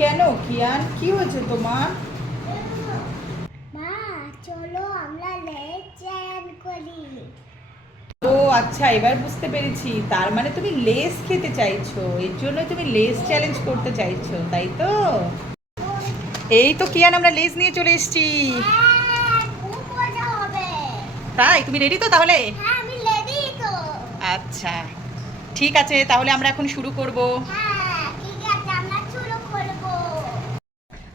কেন কিয়ান, কি হয়েছে তোমার? মা, চলো আমরা লেট চ্যান করি। ও আচ্ছা, এবার বুঝতে পেরেছি। তার মানে তুমি লেস খেতে চাইছো, এর জন্য তুমি লেস চ্যালেঞ্জ করতে চাইছো, তাই তো? এই তো কিয়ান, আমরা লেস নিয়ে চলে এসেছি। হ্যাঁ, খুব মজা হবে। তাই তুমি রেডি তো তাহলে? হ্যাঁ, আমি রেডি তো। আচ্ছা, ঠিক আছে, তাহলে আমরা এখন শুরু করব। হ্যাঁ, ঠিক আছে, আমরা শুরু করবো।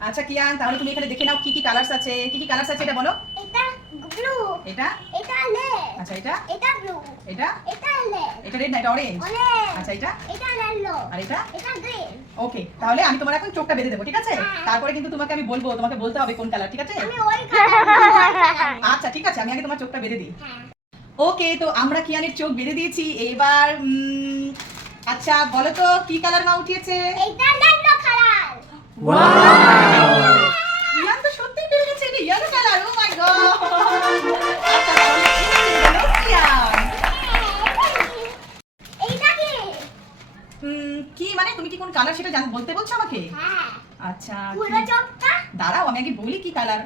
আচ্ছা কিয়ান, তাহলে তুমি এখানে দেখে নাও কি কি কালারস আছে। কি কি কালারস আছে এটা বলো। এটা ব্লু, এটা, এটা রেড, আচ্ছা এটা, এটা ব্লু, এটা, এটা রেড, এটা রেড না এটা অরেঞ্জ। অরেঞ্জ, আচ্ছা এটা, এটা ইয়েলো, আর এটা। এটা গ্রিন। ওকে, তাহলে আমি তোমার এখন চোখটা বেঁধে দেবো, ঠিক আছে? হ্যাঁ। তারপরে কিন্তু তোমাকে আমি বলবো, তোমাকে বলতে হবে কোন কালার, ঠিক আছে? আমি ওই কালার। আচ্ছা ঠিক আছে, আমি আগে তোমার চোখটা বেঁধে দিই। হ্যাঁ, ওকে, তো আমরা কিয়ানের চোখ বেঁধে দিয়েছি। এবার আচ্ছা বলো তো কি কালার মা উঠিয়েছে? এটা ইয়েলো কালার। কিয়ান তো সত্যিই পেরে গেছে, এটা ইয়েলো কালার। ও মাই গড। আচ্ছা তাহলে এই হলো কিয়ান। এইটা কি? কি মানে তুমি কি কোন কালার সেটা বলতে বলছো আমাকে? হ্যাঁ, আচ্ছা পুরো চোখটা। দাঁড়াও, আমি আগে বলি কি কালার।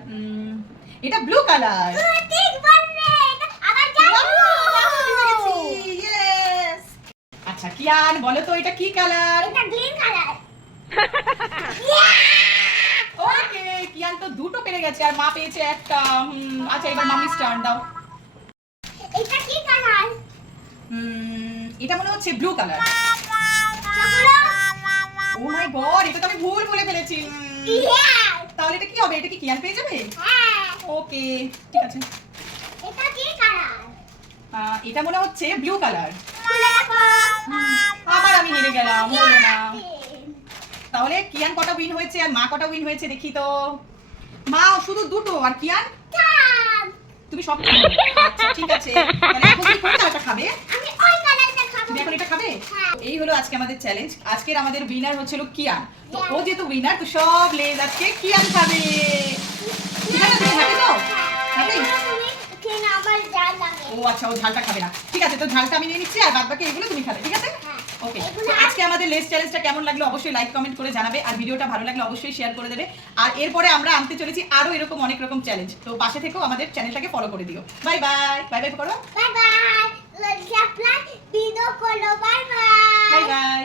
এটা ব্লু কালার। ঠিক বললে, এটা আবার জানো। ইয়েস। আচ্ছা কিয়ান বলো তো এটা কি কালার? এটা গ্রিন কালার। ওকে, কিয়ান তো দুটো পেরে গেছে আর মা পেয়েছে একটা। আচ্ছা এবার মাম্মির টার্ন দাও। এটা কি কালার? এটা মনে হচ্ছে ব্লু কালার। ও মাই গড, এটা তো আমি ভুল বলে ফেলেছি। তাহলে এটা কি হবে? এটা কি কিয়ান পেয়ে যাবে? ওকে, ঠিক আছে। এটা কি কালার? এটা মনে হচ্ছে ব্লু কালার। আবার আমি হেরে গেলাম, হলো না। তাহলে কিয়ান কটা উইন হয়েছে আর মা কটা উইন হয়েছে দেখি তো। মা শুধু দুটো, আর কিয়ান তুমি সব খাবে। আচ্ছা ঠিক আছে, তাহলে এখন তুমি কোন কালারটা খাবে? আমি ওই কালারটা খাবো। তুমি এখন এটা খাবে? হ্যাঁ। এই হলো আজকে আমাদের চ্যালেঞ্জ। আজকের আমাদের উইনার হচ্ছিল কিয়ান। তো ও যেহেতু উইনার, তো সব লেজ আজকে কিয়ান খাবে। ঠিক আছে, তুমি হ্যাপি তো? হ্যাপি? তুমি কেন আমার জাল লাগে? ও আচ্ছা, ও ঝালটা খাবে না। ঠিক আছে, তো ঝালটা আমি নিয়ে নিচ্ছি আর বাদ বাকি এগুলো তুমি খাবে, ঠিক আছে? ওকে, তো আজকে আমাদের লেস চ্যালেঞ্জটা কেমন লাগলো অবশ্যই লাইক কমেন্ট করে জানাবে, আর ভিডিওটা ভালো লাগলে অবশ্যই শেয়ার করে দেবে। আর এরপরে আমরা আনতে চলেছি আরো এরকম অনেক রকম চ্যালেঞ্জ, তো পাশে থেকেও আমাদের চ্যানেলটাকে ফলো করে দিও। বাই বাই, বাই বাই করো। Bye bye. লাইক ভিডিও করো। Bye bye. Bye bye.